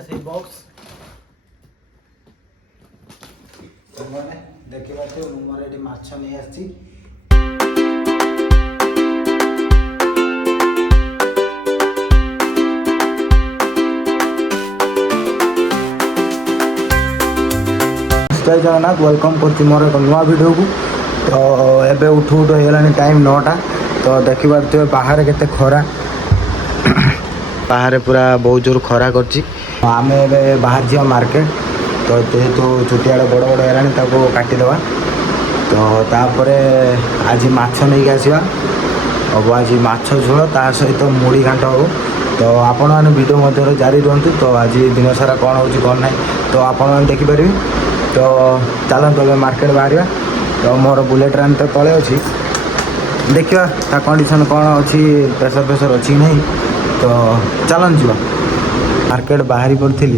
से बॉक्स देखिए मोर ये माछ नहीं आसी जय जगन्नाथ वेलकम कर मोर एक नुआ वीडियो को। तो एबे उठू उठू होगा टाइम 9टा। तो देखी पारे बाहर केते खरा बाहर पूरा बहुत जोर खरा कर आम ए बाहर जा मार्केट। तो जेहेतु चुटिया बड़ बड़ है काटिदेवा। तो तापर आज माछ नहीं आसवा हम आज माछ झोल ता सहित मुड़ी घाट हो। तो आपण मैंने वीडियो मध्य जारी रुहतु। तो आज दिन सारा कौन हो कौन ना तो आपण मैंने देखिपारे। तो चलते ए मार्केट बाहर। तो मोर बुलेट रान तो तले अच्छी देखा ता कंडीशन कौन अच्छी प्रेसर फेसर अच्छी नहीं। तो चलन जा मार्केट बाहरी पड़ी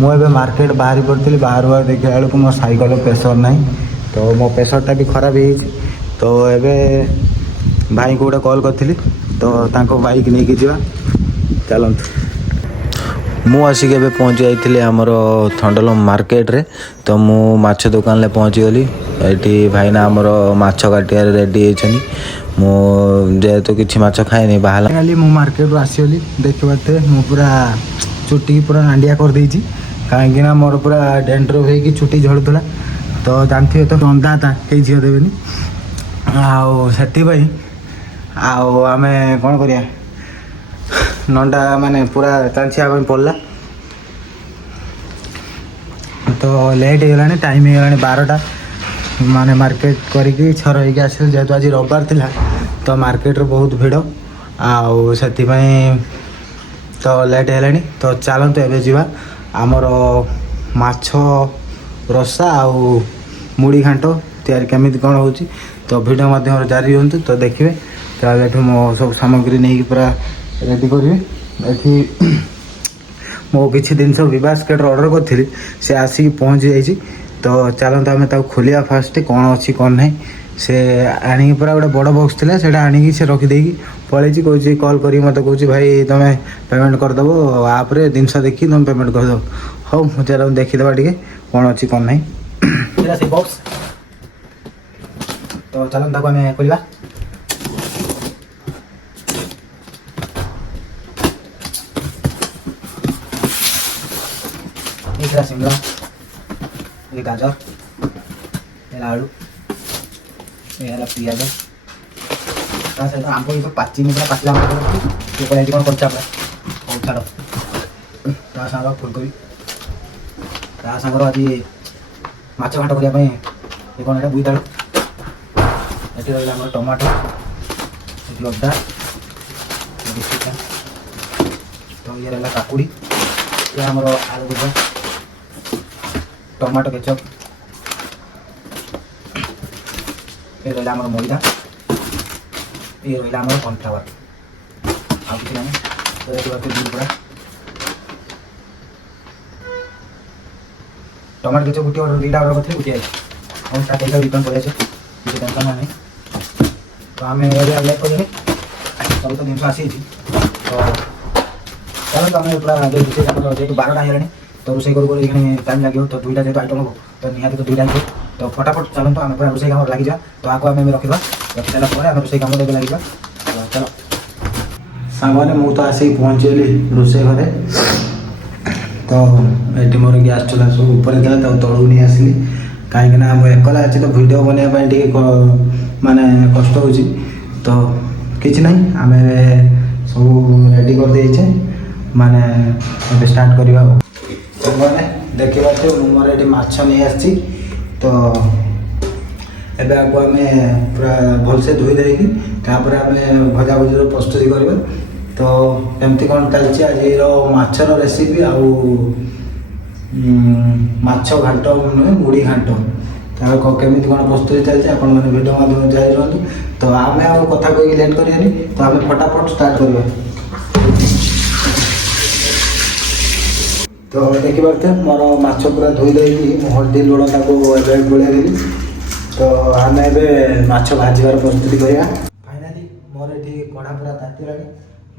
मुझे मार्केट बाहरी पड़ी बाहर बाहर देखा बेलू मो साइकेल प्रेसर ना। तो मो प्रेसरटा भी खराब हो। तो एबे भाई को गोटे कॉल करी तो बाइक नहीं जा चलतु मु आसिक एबे पहुँची जाइए आमर थंडल मार्केट रे। तो मु माछ दुकान ले पहुँची गली। ये भाईना आमर माछ काटिया रेडी होती मु जेहेतु किसी माछ खाए बाहर खाली मु मार्केट आसगली। देखते मु पूरा चुटी पूरा नांडिया कर देछि कहीं मोर पूरा डेंड्रफ होगी चुटी झड़ूला। तो जानते तो रंधा था कई झील देवेनि आउ आम कौन करिया नंडा माने पूरा चांचिया पड़ला। तो लेट हो टाइम हो 12टा माने मार्केट करके छर होगी आस जेहेतु आज रविवार थिला। तो मार्केट बहुत भिड़ आउ से तो लेट है। तो चलते एवं जावा आमर माछ रसा आउ मुड़ी घाट तैयारी केमी कौन हो। तो वीडियो मध्यम जारी रुहतु। तो देखिए तो मो सब सामग्री नहीं पूरा रेडी करी मो किसी जिन विवास केट ऑर्डर करी से आसिक पहुँची जाइए। तो चलते आम खोलिया फास्ट कौन अच्छी कौन ना से आनी पूरा गोटे बड़ बक्स था से आनिकी से रखिदे पलैची कौन कॉल कर मत कौच भाई तुम पेमेंट करदेव आप्रे जिनस देखी तुम पेमेंट करदेव। हाँ मुझे देखीदे टे कौन अच्छी कौन ना से बक्स। तो चलते आम खोलिया ये सिंगड़ा ये गाजर ये आलू ये पिज सहित आम तो पाची पूरा पाचिला पड़े कौन कर छाड़ ता फुलकोबी ता सागर आज माछ घाट करने ये कौन है बुईतालु ये रहा टमाटो अदा तो ये रहा काकुड़ी ये आम आलू भजा टमाटो केचप ये रहा आम मैदा ये रहा आम कॉर्नफ्लावर आउ कि पूरा टमाटो केचप गोटे ऑर्डर दुईटा ऑर्डर करते गोटे हम स्टार्ट रिटर्न कर किसी टेंशन ना। तो आम लेट करेंगे सब तो जिन आसी। तो चलो तो आम पूरा जेहतु 12टा है तो रोसे कर टाइम लगे। तो दुईटा जेहतु आइटम हम तो निहाती तो दुईटा है। तो फटाफट चलते आम पूरा रोसे काम लग जा। तो आपको आम रखा रखी सारा रोसे काम लगे लगे। चलो सांगने मु तो आसिक पहुँची गली रोसे घरे। तो ये मोर गैस चूल्हा सब ऊपर था तलू नहीं आसली कहीं एकला अच्छी। तो भिड बनवाई माने कष्ट हो। तो किसी ना आम सब रेडी कर देचे माने स्टार्ट करवा। देखी पारे मोर ये माछ नहीं आसी। तो एबे आपको आम पूरा भलसे धोई देकी तापर आम भजा भुजी प्रस्तुति करवा। तो एमती कौन चलती आज माछर रेसिपी आउ माछ घाट नुहे मुड़ी घाट केमी कौन प्रस्तुति चलती आप वीडियो माध्यम जारी रुहतु। तो आम आ कथा कही लेट करें। तो आम फटाफट स्टार्ट करवा। तो देखी पारे मोर माछ पूरा धोई देकी हल्दी लुण गोलिया देली। तो आम ए माछ भाजबार प्रस्तुति करवा। फाइनाली मोर ये कड़ा पूरा ताती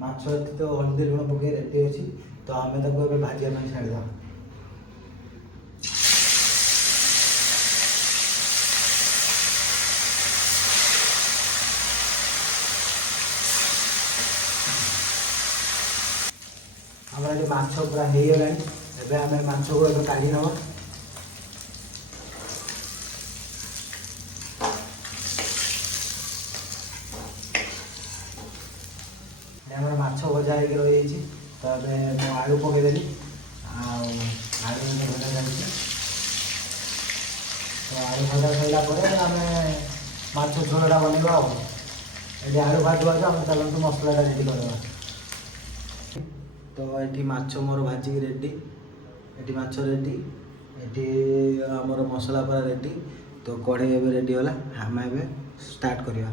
माछ तो हल्दी लुण पकई रेडी अच्छी। तो आम ताको भाजिया छाड़ीदा। आमर ये माछ पूरा हो गला एवं माछ को काढ़ी नवा। माछ भजा हो रही तो ये आलू पकईदेली आलू भजा जाए तो आलू भजा सरला आम माछ झोलटा बनवा ये आलू भाजवा आम चलते मसलाटा रेडी करवा। तो ये माछ मोर भाजिक रेडी ये माछ रेडी ये आमर मसला पूरा रेडी। तो कढ़ई एवं रेडी होला आम एवं स्टार्ट करवा।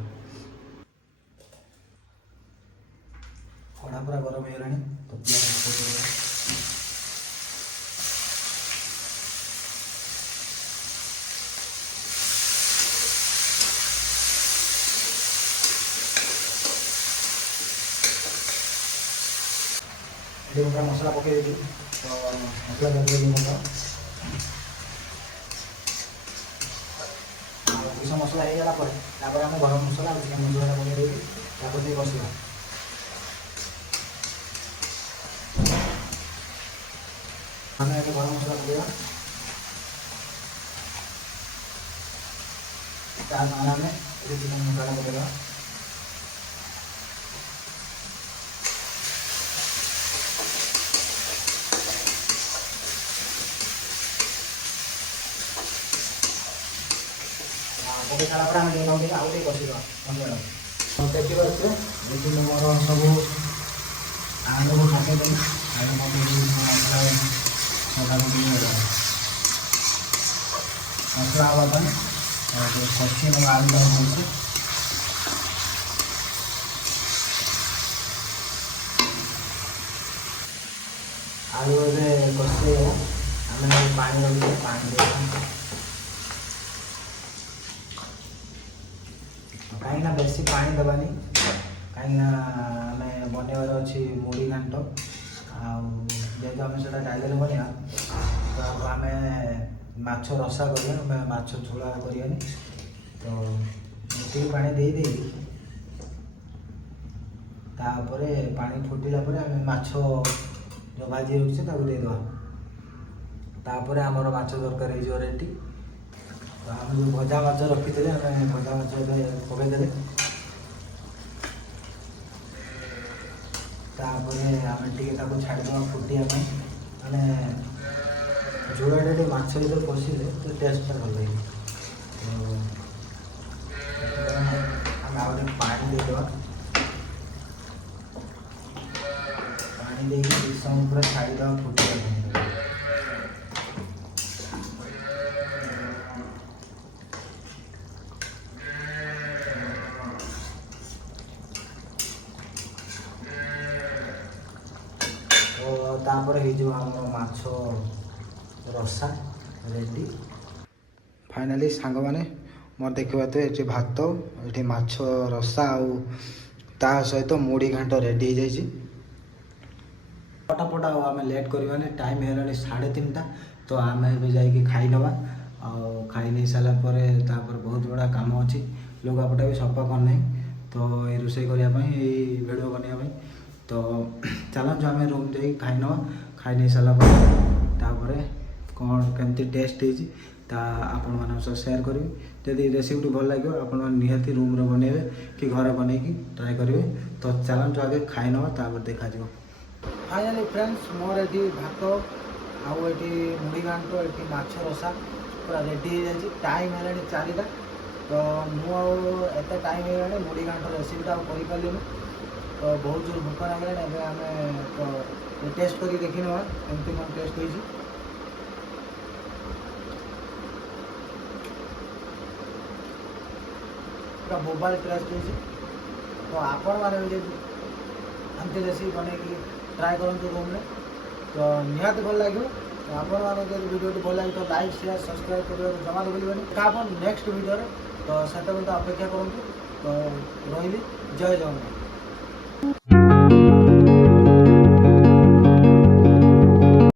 कढ़ा पूरा गरम हो तो पूरा मसला पकई तो मसला भूष मसला हो गला आम गरम मसला चिकेन मसला पकई बसवा। आम ये गरम मसला पकड़ा आम चिकेन मसला पकड़ा। पकई सारा पर आम आउ कषा देखिए ये मोर सब आलू को पकईदेली आलू पकई मसला मसला हवा कषि ना आलू भलसे आलू कषि आम पानी रखिए पानी कहीं बेसी पानी दबानी कहीं आम बनवार अच्छी मुड़ी घाट जेहतु आम से डाइल बनवा तो आम माछ रसा करा माछ झोला करा। तो ये पानी दे तापर पानी फुटिला आम माछ जो भाजी रखी देदेवा। तापर आमर माछ तरकारी हो रेडी। तो आम जो भजा माछ रखी थे भजा माछ पकईदे आम टे छाड़ीदा फुटिया मैंने जोड़ा माछ जो कषिले तो टेस्टा भल लगे। तो आम आगे पानी देदेवा पानी दे समय पूरा छाड़ीदा फुटिया। तापर हो माछ रसा रेडी। फाइनाली सांग मैंने मोर देखा तो ये भात ये माछ रसा आ सहित मुड़ी घाट रेडी हो जाए। पटापटा आम लेट करवानी टाइम है 3:30 तो आम ए जा खाई नवा खाई नहीं सारापर बहुत बड़ा कम अच्छी लुगापटा भी सफा करना तो ये रोषे करने भिडियो बनवाई। तो चलु आम रूम जा खाई नवा खाई नहीं सारापर कौन केमती टेस्ट होता आपण मान सेयार करी। जदि रेसिपी भल लगे आपण निहाती रूम रे बनइबे कि घर बनई ट्राए करेंगे। तो चलु आगे खाई नवा तापर देखा। फाइनाली फ्रेंड्स मोर ये भात आउ ये मुड़ी घाट ये माछ रसा पूरा रेडी हो जाए। टाइम है 4टा तो मुझे टाइम है मुड़ी घाट रेसिपीटा कर तो बहुत जोर भूक लगे आम तो टेस्ट कर देखी ना एमती कौन टेस्ट हो पूरा मोबाइल टेस्ट हो। तो आपण मैंने एमती रेसिपी बन ट्राए करूँ रूम में तो निहाती भल लगे। तो आपण मैंने वीडियो भल लगे तो लाइक शेयर सब्सक्राइब कर जमा भूल नेक्स्ट वीडियो तो से अपेक्षा करूँ। तो रही जय जगन्नाथ।